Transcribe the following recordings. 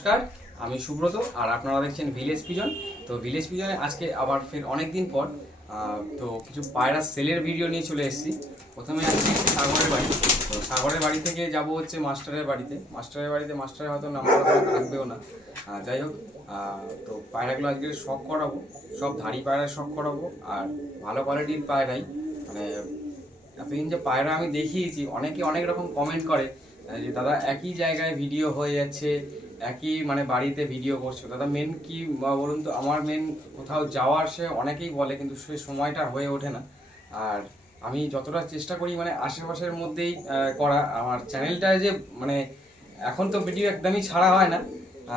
নমস্কার, আমি সুব্রত আর আপনারা দেখছেন ভিলেজ পিজন তো ভিলেজ পিজনে আজকে আবার ফের অনেক দিন পর তো কিছু পায়রা সেলের ভিডিও নিয়ে চলে এসেছি। প্রথমে আসছি সাগরের বাড়ি। তো সাগরের বাড়ি থেকে যাব হচ্ছে মাস্টারের বাড়িতে। মাস্টারের বাড়িতে মাস্টারের হয়তো নাম্বার থাকবেও না। যাই হোক তো পায়রাগুলো আজকে শখ করাবো। সব ধাড়ি পায়রার শখ করাবো আর ভালো কোয়ালিটির পায়রাই। মানে এতদিন যে পায়রা আমি দেখিয়েছি, অনেকে অনেক রকম কমেন্ট করে, যে দাদা একই জায়গায় ভিডিও হয়ে যাচ্ছে একই মানে বাড়িতে ভিডিও করছ। দাদা মেন কি বলুন তো, আমার মেন কোথাও যাওয়ার সে অনেকেই বলে, কিন্তু সে সময়টা হয়ে ওঠে না। আর আমি যতটা চেষ্টা করি মানে আশেপাশের মধ্যেই করা। আমার চ্যানেলটা যে মানে এখন তো ভিডিও একদমই ছাড়া হয় না।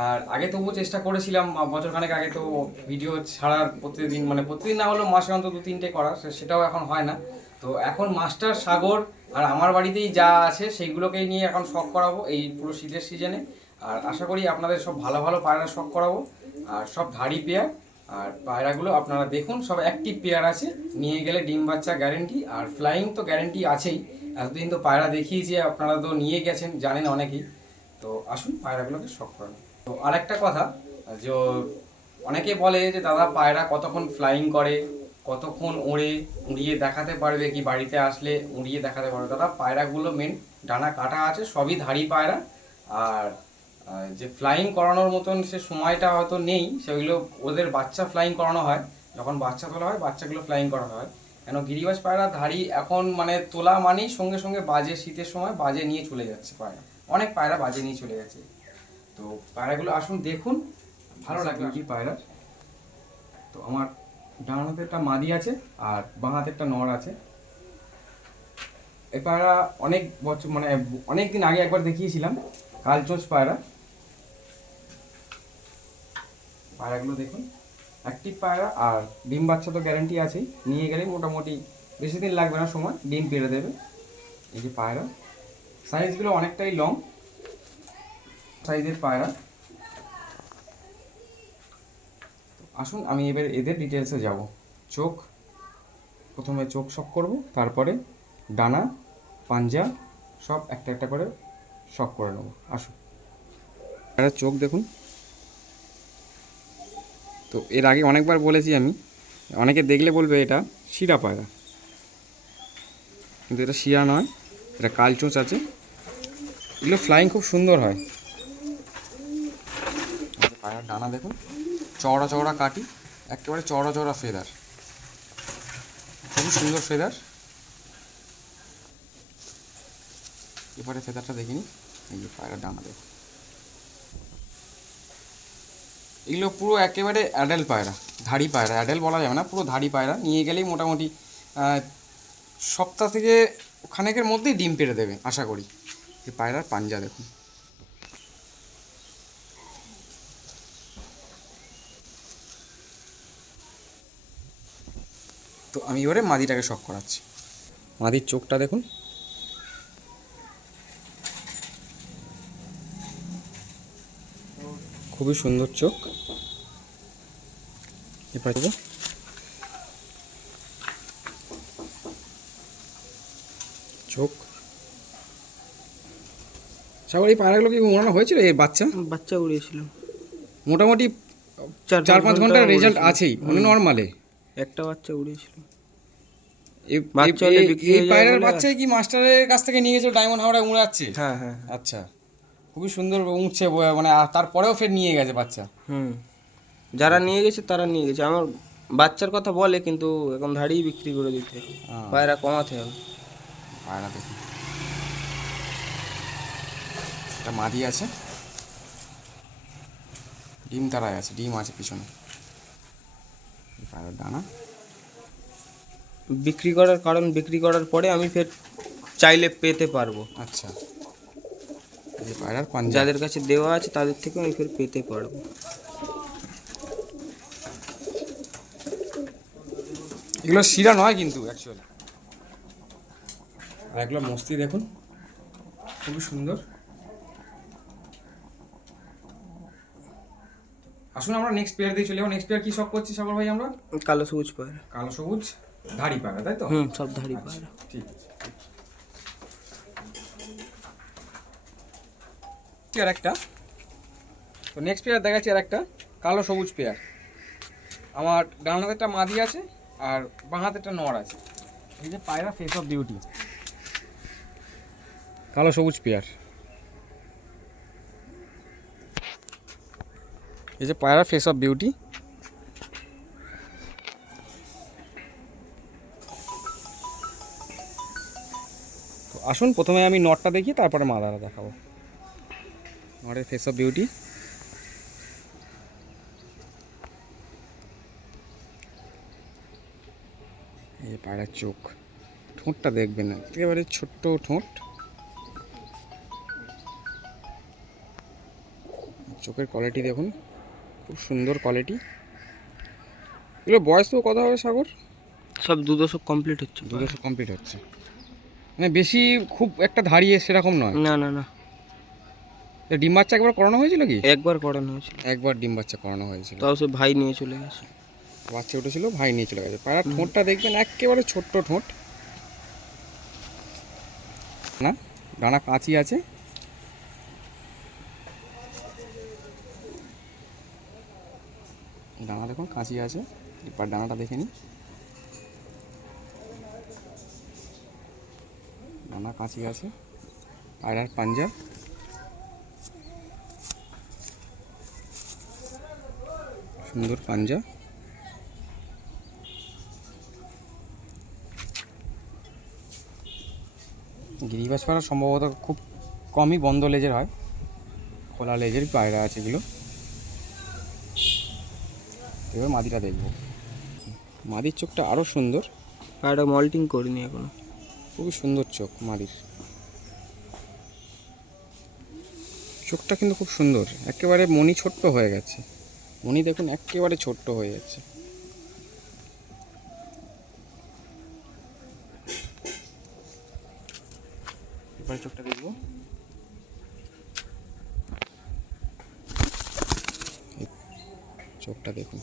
আর আগে তবুও চেষ্টা করেছিলাম বছরখানেক আগে তো ভিডিও ছাড়ার প্রতিদিন মানে প্রতিদিন না হলেও মাসে অন্তত দু তিনটে করা সেটাও এখন হয় না। তো এখন মাস্টার সাগর আর আমার বাড়িতেই যা আছে, সেইগুলোকেই নিয়ে এখন শখ করাবো এই পুরো শীতের সিজনে আর আশা করি আপনাদের সব ভালো ভালো পায়রা শখ করাবো। আর সব ধাড়ি পেয়ার আর পায়রাগুলো আপনারা দেখুন, সব অ্যাক্টিভ পেয়ার আছে। নিয়ে গেলে ডিম বাচ্চা গ্যারেন্টি আর ফ্লাইং তো গ্যারেন্টি আছেই। এতদিন তো পায়রা দেখিয়েছি, আপনারা তো নিয়ে গেছেন, জানেন অনেকেই। তো আসুন, পায়রাগুলোকে শখ করান। তো আরেকটা কথা, যে অনেকে বলে যে, দাদা, পায়রা কতক্ষণ ফ্লাইং করে? কতক্ষণ উড়ে উড়িয়ে দেখাতে পারবে কি বাড়িতে আসলে? উড়িয়ে দেখাতে পারবে? দাদা, পায়রাগুলো মেন ডানা কাটা আছে, সবই ধাড়ি পায়রা। আর যে ফ্লাইং করানোর মতন সে সময়টা হয়তো নেই সেগুলো ওদের বাচ্চা ফ্লাইং করানো হয়। যখন বাচ্চা তোলা হয় বাচ্চাগুলো ফ্লাইং করানো হয়। কেন গিরিবাজ পায়রা ধাড়ি এখন মানে তোলা মানেই সঙ্গে সঙ্গে বাজে শীতের সময় বাজে নিয়ে চলে যাচ্ছে পায়রা। অনেক পায়রা বাজে নিয়ে চলে গেছে। তো পায়রাগুলো আসুন দেখুন। ভালো লাগবে কি পায়রা? তো আমার ডান হাতে একটা মাদি আছে আর বাঁ হাতে একটা নর আছে। এই পায়রা অনেক বছর মানে অনেক দিন আগে একবার দেখিয়েছিলাম। কালচোচ পায়রা। পায়রাগুলো দেখুন। অ্যাক্টিভ পায়রা আর ডিম বাচ্চা তো গ্যারান্টি আছেই। নিয়ে গেলেই মোটামুটি বেশি দিন লাগবে না, সময় ডিম পেড়ে দেবে। এই যে পায়রা সাইজগুলো অনেকটাই লং সাইজের পায়রা। আসুন, আমি এবার এদের ডিটেলসে যাব। চোখ, প্রথমে চোখ শখ করব, তারপরে ডানা, পাঞ্জা, সব একটা একটা করে শখ করে নেব। আসুন। একটা চোখ দেখুন। তো এর আগে অনেকবার বলেছি আমি, অনেকে দেখলে বলবে এটা শিরা পায়রা। কিন্তু এটা শিরা নয়, এটা কালচোঁচ আছে। এগুলো ফ্লাইং খুব সুন্দর হয়। পায়রার ডানা দেখুন, চওড়া চওড়া কাটি একেবারে চওড়া চওড়া ফেদার। খুবই সুন্দর ফেদার। এবারে ফেদারটা দেখিনি, এই যে পায়রার ডানা দেখুন। এগুলো পুরো একেবারে অ্যাডাল পায়রা, ধাড়ি পায়রা অ্যাডাল বলা যাবে না, পুরো ধাড়ি পায়রা। নিয়ে গেলেই মোটামুটি সপ্তাহ থেকে খানেকের মধ্যেই ডিম পেড়ে দেবে, আশা করি। এই পায়রার পাঞ্জা দেখুন। তো আমি এবারে মাদিটাকে শখ করাচ্ছি। মাদির চোখটা দেখুন। খুবই সুন্দর চোখ। এবার চোখ। সাগর এই পায়রাগুলো কি উড়ানো হয়েছিল? এই বাচ্চা? বাচ্চা উড়িয়েছিলাম মোটামুটি চার পাঁচ ঘণ্টার রেজাল্ট আছেই মানে নর্মালে একটা বাচ্চা উড়িয়েছিল। এই পায়রার বাচ্চাই কি মাস্টারের কাছ থেকে নিয়ে গেছিল ডায়মন্ড হাওড়া উড়াচ্ছে? হ্যাঁ হ্যাঁ। আচ্ছা। খুবই সুন্দর উঠছে ব- মানে তারপরেও ফের নিয়ে গেছে বাচ্চা। হুম। যারা নিয়ে গেছে তারা নিয়ে গেছে। আমার বাচ্চার কথা বলে কিন্তু এখন ধাড়িই বিক্রি করে দিতে। পায়রা কমাতে হবে। পায়রা দেখুন। একটা মাদি আছে। ডিম তারায় আছে ডিম আছে পিছনে। পায়রার ডানা বিক্রি করার কারণ বিক্রি করার পরে আমি ফের চাইলে পেতে পারব। আচ্ছা। যে পায়রার পাঞ্জা যাদের কাছে দেওয়া আছে তাদের থেকে আমি ফের পেতে পারব। এগুলো শিরা নয় কিন্তু অ্যাকচুয়ালি আর এগুলো মস্তি দেখুন। খুবই সুন্দর। আসুন আমরা নেক্সট পেয়ার দিয়ে চলে যাব। নেক্সট পেয়ার কি শখ করছি সাগর ভাই আমরা? কালো সবুজ পায়রা কালো সবুজ ধাড়ি পায়রা তাই তো? হুম সব ধাড়ি পায়রা ঠিক আছে। আর একটা। তো নেক্সট পেয়ার দেখাচ্ছি আর একটা, কালো সবুজ পেয়ার আমার ডান হাতে একটা মাদি আছে আর বাঁ হাতে একটা নর আছে। এই যে পায়রা ফেস অফ বিউটি কালো সবুজ পেয়ার এই যে পায়রা ফেস অফ বিউটি আসুন, প্রথমে আমি নটটা দেখি, তারপরে মাদারা দেখাবো। নটের ফেস অফ বিউটি এই পায়রার চোখ। ঠোঁটটা দেখবেন না একেবারে ছোট্ট ঠোঁট। চোখের কোয়ালিটি দেখুন খুব সুন্দর কোয়ালিটি এগুলো বয়স তো কত হবে সাগর? সব দু দশক কমপ্লিট হচ্ছে। দু বছর কমপ্লিট হচ্ছে। মানে বেশি খুব একটা ধারিয়ে সেরকম নয়। না না না। তো ডিম বাচ্চা একবার করানো হয়েছিল কি? একবার করানো হয়েছে একবার ডিম বাচ্চা করানো হয়েছিল। তাও সে ভাই নিয়ে চলে গেছে। বাচ্চা উঠেছিল ভাই নিয়ে চলে গেছে। পায়রার ঠোঁটটা দেখবেন একেবারে ছোট্ট ঠোঁট। না? ডানা কাঁচি আছে। ডানা দেখুন কাঁচি আছে। এবার ডানাটা দেখে নিই ডানা কাঁচি আছে। পায়রার পাঞ্জা সুন্দর পাঞ্জা। গিরিবাস পায়রা সম্ভবত খুব কমই বন্ধ লেজের হয়। খোলা লেজের পায়রা আছে এগুলো। এবার মাদিটা দেখব। মাদির চোখটা আরও সুন্দর। পায়রাটা মল্টিং করিনি এখনও। খুবই সুন্দর চোখ মাদির। চোখটা কিন্তু খুব সুন্দর। একেবারে মনি ছোট্ট হয়ে গেছে। মনি দেখুন একেবারে ছোট্ট হয়ে যাচ্ছে। এবার চোখটা দেখব। চোখটা দেখুন।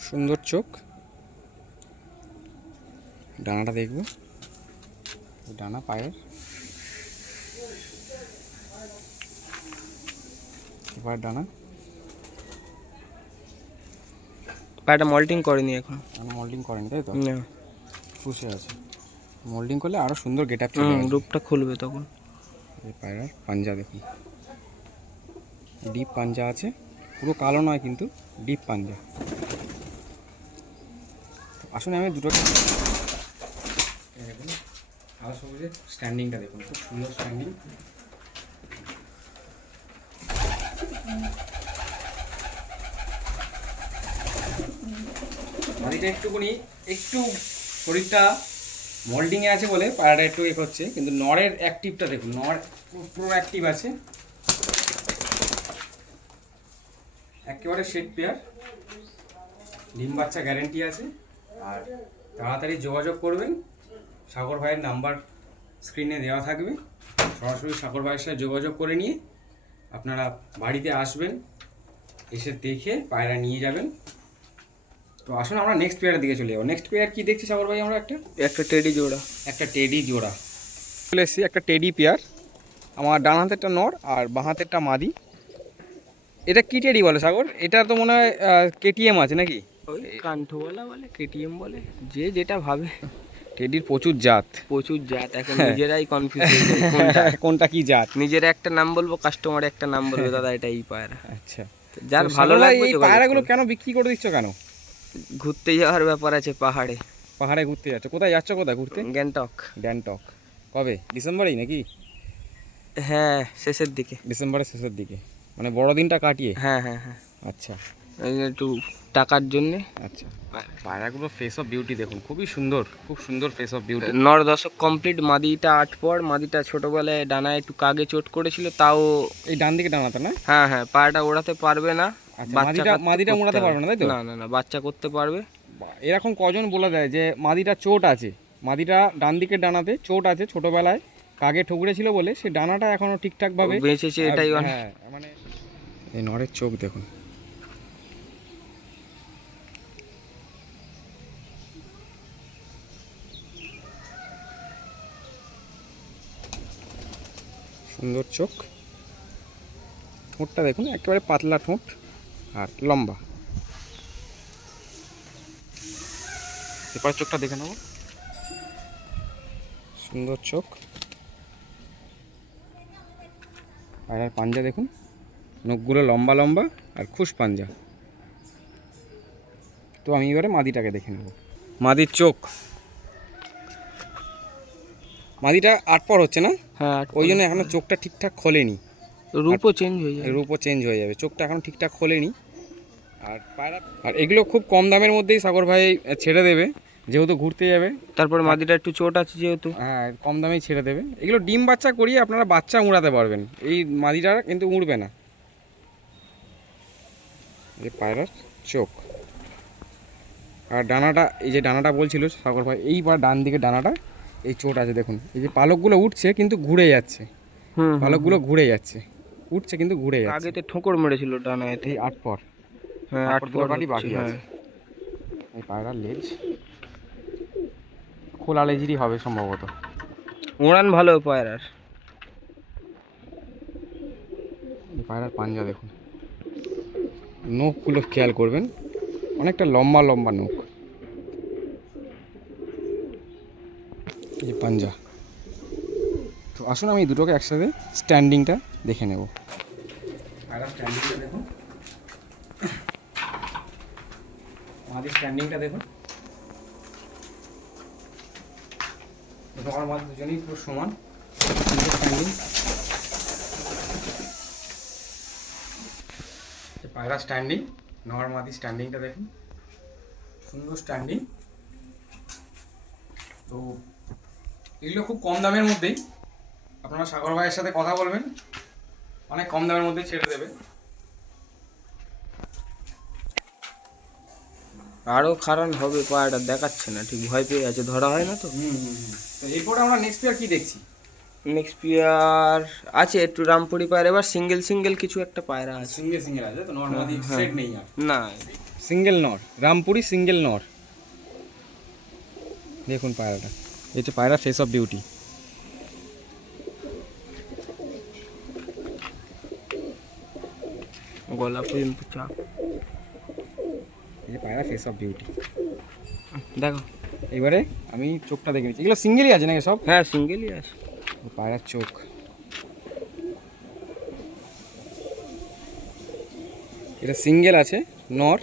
সুন্দর চোখ। ডানাটা দেখব। ডানা পায়ের। এবার ডানা পায়রাটা মল্টিং করেনি এখন। মোল্ডিং করেনি তাই তো? না। বসে আছে। মোল্ডিং করলে আরও সুন্দর গেট আপ রূপটা খুলবে তখন। এই পায়রার পাঞ্জা দেখুন। ডিপ পাঞ্জা আছে। পুরো কালো নয় কিন্তু ডিপ পাঞ্জা। তো আসুন আমি দুটো দেখুন সবুজের স্ট্যান্ডিংটা দেখুন। খুব সুন্দর স্ট্যান্ডিং মাদিটা একটুখানি একটু শরীরটা মোল্ডিংয়ে আছে বলে পায়রাটা একটু এ করছে, কিন্তু নরের অ্যাক্টিভটা দেখুন নর পুরো- অ্যাক্টিভ আছে। একেবারে শেড পেয়ার ডিম বাচ্চা গ্যারেন্টি আছে। আর তাড়াতাড়ি যোগাযোগ করবেন। সাগর ভাইয়ের নাম্বার স্ক্রিনে দেওয়া থাকবে। সরাসরি সাগর ভাইয়ের সাথে যোগাযোগ করে নিয়ে আপনারা বাড়িতে আসবেন, এসে দেখে পায়রা নিয়ে যাবেন। তো আসুন আমরা নেক্সট পেয়ারের দিকে চলে যাব। নেক্সট পেয়ার কি দেখছি সাগর ভাই আমরা একটা? একটা টেডি জোড়া। একটা টেডি জোড়া। চলে এসেছি একটা টেডি পেয়ার আমার ডান হাতেরটা নর আর বাঁ হাতেরটা মাদি। এটা কি টেডি বলে সাগর? এটা তো মনে হয় কেটিএম আছে নাকি? ওই কান্ঠওয়ালা বলে কেটিএম বলে যে যেটা ভাবে। টেডির প্রচুর জাত। প্রচুর জাত এখন নিজেরাই কনফিউজ হয়ে কোনটা। কি জাত? নিজের একটা নাম বলব কাস্টমার একটা নাম বলবে দাদা এটা এই পায়রা আচ্ছা। তো যার ভালো লাগবে এই পায়রাগুলো কেন বিক্রি করে দিচ্ছ কেন? ঘুরতে যাওয়ার ব্যাপার আছে পাহাড়ে। পাহাড়ে ঘুরতে যাচ্ছ? কোথায় যাচ্ছ কোথায় ঘুরতে? গ্যাংটক। গ্যাংটক। কবে? ডিসেম্বরেই নাকি? হ্যাঁ শেষের দিকে। ডিসেম্বরের শেষের দিকে। মানে বড়দিনটা কাটিয়ে? হ্যাঁ হ্যাঁ হ্যাঁ। আচ্ছা। একটু টাকার জন্যে। আচ্ছা। পায়রাগুলো ফেস অফ বিউটি দেখুন খুবই সুন্দর খুব সুন্দর ফেস অফ বিউটি নর দশক কমপ্লিট মাদিটা আট পর মাদিটা ছোটবেলায় ডানায় একটু কাগে চোট করেছিল তাও এই ডান দিকে ডানাতে না? হ্যাঁ হ্যাঁ পায়রাটা ওড়াতে পারবে না। মাদিটা- কাচ্চা মাদিটা করতে পারবে না, তাই তো? না না না বাচ্চা করতে পারবে। এরকম কজন বলে দেয় যে মাদিটা চোট আছে। মাদিটা ডান দিকের ডানাতে চোট আছে ছোটবেলায় কাগে ঠুকরে ছিল বলে সে ডানাটা এখনও ঠিকঠাক ভাবে বেঁচেছে এটাই হ্যাঁ মানে এই নরের চোখ দেখুন। সুন্দর চোখ। ঠোঁটটা দেখুন একেবারে পাতলা ঠোঁট। আর লম্বা। এবার চোখটা দেখে নেব। সুন্দর চোখ। পায়রার পাঞ্জা দেখুন। নখগুলো লম্বা লম্বা আর খুশ পাঞ্জা। তো আমি এবারে মাদিটাকে দেখে নেব। মাদির চোখ। মাদিটা আট পর হচ্ছে না? হ্যাঁ ওই জন্য এখনও চোখটা ঠিকঠাক খোলেনি। রূপও চেঞ্জ হয়ে যাবে। রূপও চেঞ্জ হয়ে যাবে। চোখটা এখন ঠিকঠাক খোলেনি। আর পায়রা আর এগুলো খুব কম দামের মধ্যেই সাগর ভাই ছেড়ে দেবে যেহেতু ঘুরতে যাবে। তারপরে মাদিটা একটু চোট আছে যেহেতু। হ্যাঁ কম দামেই ছেড়ে দেবে। এগুলো ডিম বাচ্চা করিয়ে আপনারা বাচ্চা উড়াতে পারবেন। এই মাদিটা কিন্তু উড়বে না। এই পায়রার চোখ। আর ডানাটা এই যে ডানাটা বলছিল সাগর ভাই এইবার ডান দিকে ডানাটা এই চোট আছে দেখুন। এই যে পালকগুলো উঠছে কিন্তু ঘুরে যাচ্ছে। হুম পালকগুলো ঘুরে যাচ্ছে। উঠছে কিন্তু ঘুরে যাচ্ছে। আগেতে ঠোকর মেরেছিল ডানাতে এই আট পর। হ্যাঁ আট পর বাড়ি বাকি হ্যাঁ। আছে। এই পায়রার লেজ। খোলা লেজেরই হবে সম্ভবত। উড়ান ভালো পায়রার। এই পায়রার পাঞ্জা দেখুন। নখগুলো খেয়াল করবেন। অনেকটা লম্বা লম্বা নখ। এই পাঞ্জা। তো আসুন আমি দুটোকে একসাথে স্ট্যান্ডিংটা দেখে নেব। পায়রার স্ট্যান্ডিংটা দেখুন। আমাদের স্ট্যান্ডিংটা দেখুন। আমার মাঝে দুজনেই পুরো সমান। স্ট্যান্ডিং পায়রা স্ট্যান্ডিং নর্মাদি স্ট্যান্ডিংটা দেখুন। সুন্দর স্ট্যান্ডিং তো, এগুলো খুব কম দামের মধ্যেই। আপনারা সাগর ভাইয়ের সাথে কথা বলবেন। অনেক কম দামের মধ্যে ছেড়ে দেবে। আরও খারাপ হবে পায়রাটা দেখাচ্ছে না ঠিক ভয় পেয়ে আছে ধরা হয় না তো? তো এরপরে আমরা নেক্সট ইয়ার কি দেখছি? নেক্সট পিয়ার আছে একটু রামপুরি পায়রা এবার সিঙ্গেল সিঙ্গেল কিছু একটা পায়রা আছে। সিঙ্গেল সিঙ্গেল আছে তো নর্মাদি হ্যাঁ। সেট নেই আর। না। সিঙ্গেল নর রামপুরি সিঙ্গেল নর। দেখুন পায়রাটা এই হচ্ছে পায়রা ফেস অফ বিউটি গলা পর্যন্ত চাপ এই পায়রা ফেস অফ বিউটি দেখো। এবারে আমি চোখটা দেখে নিচ্ছি। এগুলো সিঙ্গেলই আছে নাকি সব? হ্যাঁ সিঙ্গেলই আছে। পায়রার চোখ। এটা সিঙ্গেল আছে নর।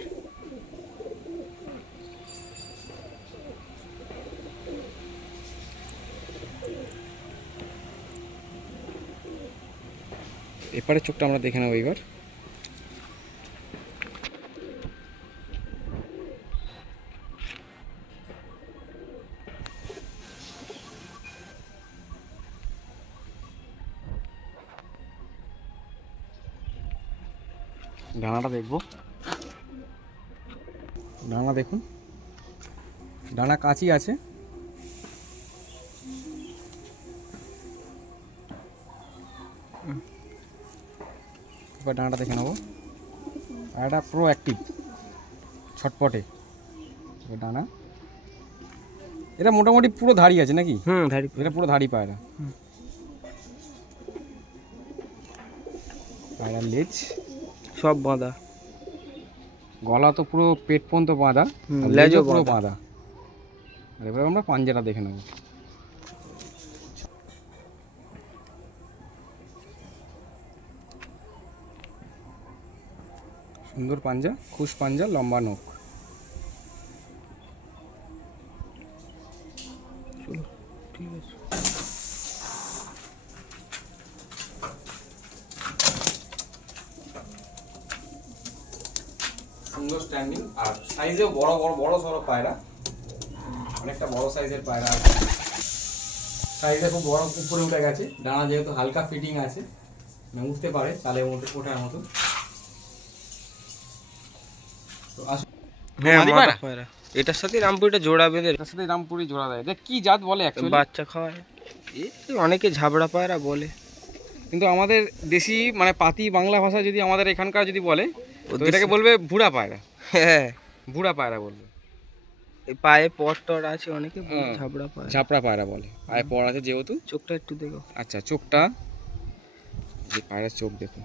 এপারে চোখটা আমরা দেখে নেব এবার দেখব। ডানা দেখুন। ডানা কাঁচি আছে। এবার ডানাটা দেখে নেব। আর এটা প্রো অ্যাক্টিভ ছটপটে। ডানা। এটা মোটামুটি পুরো ধাড়ি আছে নাকি? হুম এটা পুরো ধাড়ি পায়রা হুম। পায়রার লেজ সব বাঁধা। গলা তো পুরো পেট পর্যন্ত বাঁধা লেজও পুরো বাঁধা। বাঁধা। আর এবার আমরা পাঞ্জাটা দেখে নেব। সুন্দর পাঞ্জা খুশ পাঞ্জা লম্বা নখ চলো ঠিক আছে সুন্দর স্ট্যান্ডিং আর সাইজেও বড় বড় বড় সড়ো পায়রা। অনেকটা বড় সাইজের পায়রা আছে। সাইজে খুব বড় উপরে উঠে গেছে। ডানা যেহেতু হালকা ফিটিং আছে মানে উঠতে পারে চালের মতো ওঠার মতো। তো আসুন হ্যাঁ এটার সাথে রামপুরিটা জোড়া বেঁধে এটার সাথে রামপুরি জোড়া দেয়। এটা কি জাত বলে অ্যাকচুয়ালি বাচ্চা খাওয়ায়। এই অনেকে ঝাবড়া পায়রা বলে। কিন্তু আমাদের দেশি মানে পাতি বাংলা ভাষা যদি আমাদের এখানকার যদি বলে তো এটাকে বলবে বুড়া পায়রা। হ্যাঁ। বুড়া পায়রা বলবে। পায়ে পট টর আছে অনেকে হ্যাঁ। পায়রা ঝাপড়া পায়রা বলে। পায়ে পড় আছে যেহেতু। চোখটা একটু দেখো। আচ্ছা চোখটা। যে পায়রার চোখ দেখো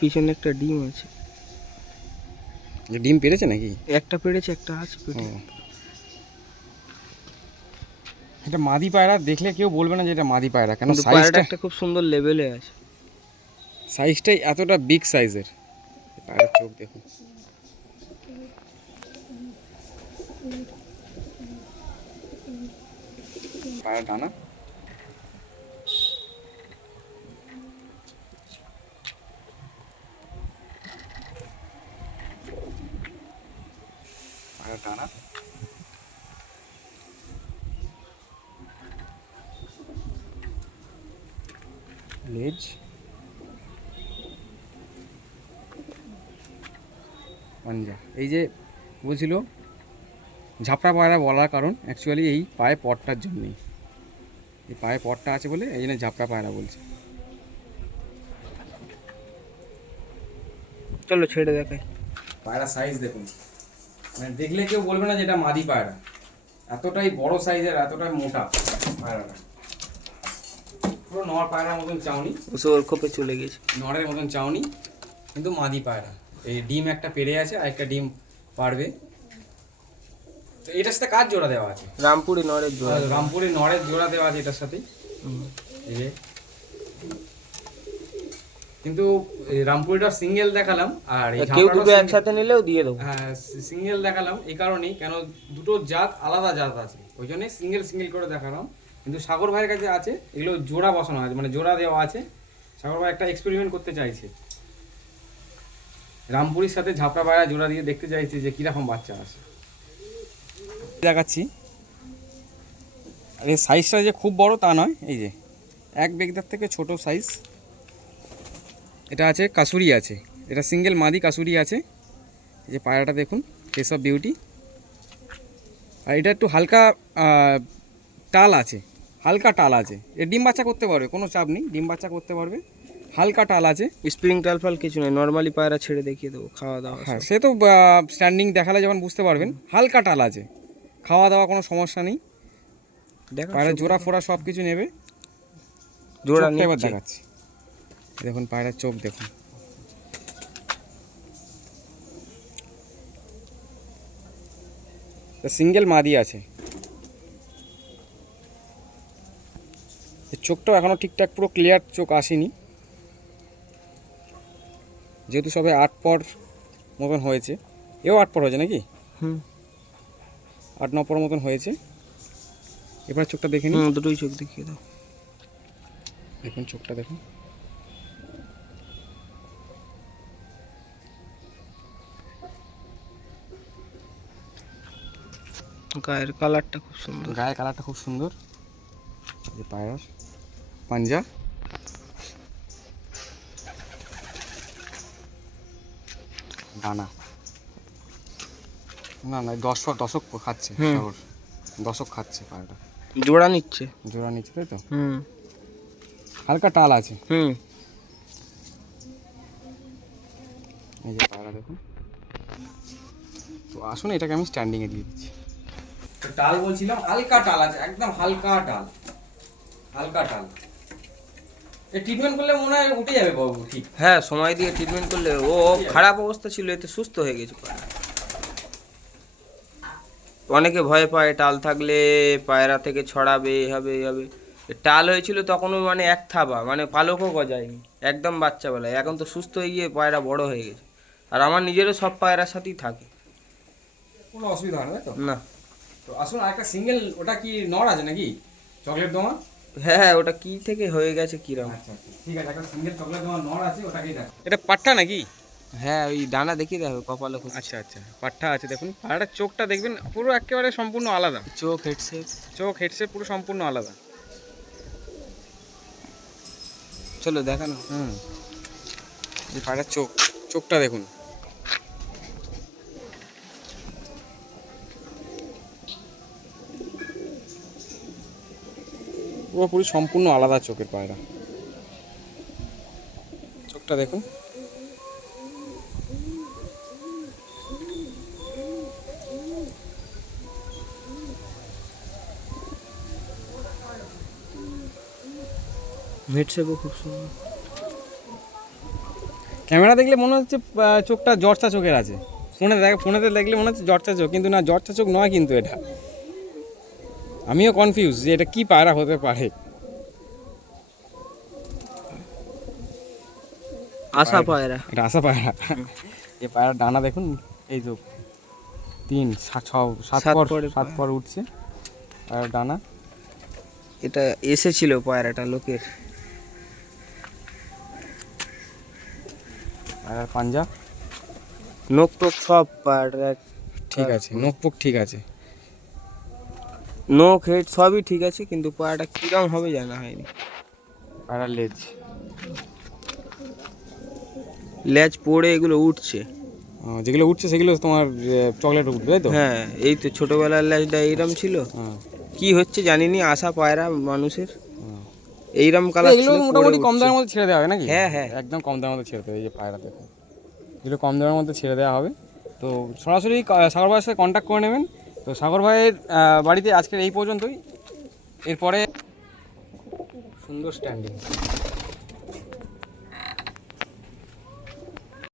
পিছনে একটা ডিম আছে। যে ডিম পেরেছে নাকি? একটা পেড়েছে একটা আছে পেটে। এটা মাদি পায়রা দেখলে কেউ বলবে না যে এটা মাদি পায়রা কেন সাইজটা একটা খুব সুন্দর লেভেলে আছে। সাইজটাই এতটা বিগ সাইজের পায়রার চোখ দেখুন। পায়রা পায়রা লেজ। পাঞ্জা এই যে বলছিল ঝাপড়া পায়রা বলার কারণ অ্যাকচুয়ালি এই পায়ে পটটার জন্যই। এই পায়ে পটটা আছে বলে এই জন্য ঝাপড়া পায়রা বলছে। চলো ছেড়ে দেখাই। পায়রা সাইজ দেখুন। মানে দেখলে কেউ বলবে না যে এটা মাদি পায়রা। এতটাই বড় সাইজের এতটাই মোটা পায়রাটা। পুরো নর পায়রার মতন চাউনি। ওর খোপে চলে গেছে। নরের মতন চাউনি কিন্তু মাদি পায়রা। এই ডিম একটা পেরে আছে আর একটা ডিম পারবে তো এটার সাথে কাজ জোড়া দেওয়া আছে? রামপুরি নড়ের জোড়া। রামপুরে নরের জোড়া দেওয়া আছে এটার সাথে এই কিন্তু রামপুরিটা সিঙ্গেল দেখালাম আর এই কেউ দুটো একসাথে নিলেও দিয়ে দেবো। হ্যাঁ সিঙ্গেল দেখালাম এই কারণেই কেন দুটো জাত আলাদা জাত আছে। ওই জন্যই সিঙ্গেল সিঙ্গেল করে দেখালাম। কিন্তু সাগর ভাইয়ের কাছে আছে এগুলো জোড়া বসানো আছে মানে জোড়া দেওয়া আছে। সাগর ভাই একটা এক্সপেরিমেন্ট করতে চাইছে। রামপুরির সাথে ঝাপড়া পায়রা জোড়া দিয়ে দেখতে চাইছি যে কীরকম বাচ্চা আসে দেখাচ্ছি। আর এই সাইজটা যে খুব বড় তা নয়, এই যে এক বেগদার থেকে ছোট সাইজ এটা আছে, কাসুরি আছে। এটা সিঙ্গেল মাদি কাসুরি আছে। এই যে পায়রাটা দেখুন অফ বিউটি আর এটা একটু হালকা টাল আছে, হালকা টাল আছে। এ ডিম বাচ্চা করতে পারবে, কোনো চাপ নেই, ডিম বাচ্চা করতে পারবে। হালকা টাল আছে। স্প্রিং টাল ফাল কিছু নেই নর্মালি পায়রা ছেড়ে দেখিয়ে দেবো খাওয়া দাওয়া হ্যাঁ সে তো স্ট্যান্ডিং দেখালে যখন বুঝতে পারবেন হালকা টাল আছে। খাওয়া দাওয়া কোনো সমস্যা নেই। দেখা পায়রা জোড়া ফোড়া সব কিছু নেবে। জোড়া চোখটা এবার দেখাচ্ছি। দেখুন পায়রার চোখ দেখুন। সিঙ্গেল মাদি আছে। চোখটাও এখনও ঠিকঠাক পুরো ক্লিয়ার চোখ আসেনি। যেহেতু সবে আট পর মতন হয়েছে। এও আট পর হয়েছে নাকি? হুম। আট ন পর মতন হয়েছে। এবার চোখটা দেখে নিন হুম দুটোই চোখ দেখিয়ে দাও। দেখুন চোখটা দেখুন। গায়ের কালারটা খুব সুন্দর। গায়ের কালারটা খুব সুন্দর। পায়রার পাঞ্জা। দানা না না দশক দশক খাচ্ছে। সাগর। দশক খাচ্ছে পায়রাটা জোড়া নিচ্ছে। জোড়া নিচ্ছে তাই তো? হুম। হালকা টাল আছে। হুম। এই যে পায়রা দেখুন। তো আসুন এটাকে আমি স্ট্যান্ডিংয়ে দিয়ে দিচ্ছি। তো টাল বলছিলাম হালকা টাল আছে একদম হালকা টাল। হালকা টাল। এ ট্রিটমেন্ট করলে মনে হয় উঠে যাবে বাবু ঠিক। হ্যাঁ সময় দিয়ে ট্রিটমেন্ট করলে ও খারাপ অবস্থা ছিল এতে সুস্থ হয়ে গেছে অনেকে ভয় পায় টাল থাকলে পায়রা থেকে ছড়াবে হবে হবে। টাল হয়েছিল তখনও মানে এক থাবা মানে পালকও গজায়নি একদম বাচ্চাবেলায়। এখন তো সুস্থ হয়ে গিয়ে পায়রা বড় হয়ে গেছে। আর আমার নিজেরও সব পায়রার সাথেই থাকে। কোনো অসুবিধা হয় না তো? না। তো আসুন আরেকটা সিঙ্গেল ওটা কি নর আছে নাকি? চকলেট দোমা? হ্যাঁ হ্যাঁ ওটা কি থেকে হয়ে গেছে কিরম? আচ্ছা আচ্ছা ঠিক আছে একটা সিঙ্গেল চকলেট দোমা নর আছে ওটাকেই দেখ। এটা পাট্টা নাকি? হ্যাঁ ওই ডানা দেখিয়ে দেখো কপালে আচ্ছা আচ্ছা পাট্টা আছে দেখুন। পাড়াটার চোখটা দেখবেন পুরো একেবারে সম্পূর্ণ আলাদা। চোখ হেডসেট চোখ হেডসেট পুরো সম্পূর্ণ আলাদা। চলো দেখানো। হুম। এই পায়রার চোখ চোখটা দেখুন। পুরোপুরি সম্পূর্ণ আলাদা চোখের পায়রা। চোখটা দেখুন। খুব সুন্দর। ক্যামেরা দেখলে মনে হচ্ছে চোখটা জর্চা চোখের আছে। ফোনে দেখ ফোনেতে দেখলে মনে হচ্ছে জর্চা চোখ কিন্তু না জর্চা চোখ নয় কিন্তু এটা। আমিও কনফিউজ যে এটা কি পায়রা হতে পারে। আশা পায়রা। এটা আসা পায়রা। এই পায়রার ডানা দেখুন এই তো তিন সাত সাত পর সাত পর উঠছে পায়রার ডানা। এটা এসেছিল পায়রাটা লোকের। পায়রার পাঞ্জা। নোক টোক সব পায়রা ঠিক আছে নোক পোক ঠিক আছে। নোক হেড সবই ঠিক আছে কিন্তু পায়রাটা কিরম হবে জানা হয়নি। পায়রার লেজ। লেজ পড়ে এগুলো উঠছে। যেগুলো উঠছে সেগুলো তোমার চকলেট উঠবে তাই তো? হ্যাঁ এই তো ছোটবেলার লেজটা এইরম ছিল। হ্যাঁ। কি হচ্ছে জানিনি আশা পায়রা মানুষের। এইরম কালার এগুলো মোটামুটি কম দামের মধ্যে ছেড়ে দেওয়া হবে নাকি? হ্যাঁ, হ্যাঁ। একদম কম দামের মধ্যে ছেড়ে দেবে এই যে পায়রা দেখো। যেগুলো কম দামের মধ্যে ছেড়ে দেওয়া হবে। তো সরাসরি সাগর ভাইয়ের সাথে কন্ট্যাক্ট করে নেবেন। তো সাগর ভাইয়ের বাড়িতে আজকের এই পর্যন্তই। এরপরে সুন্দর স্ট্যান্ডিং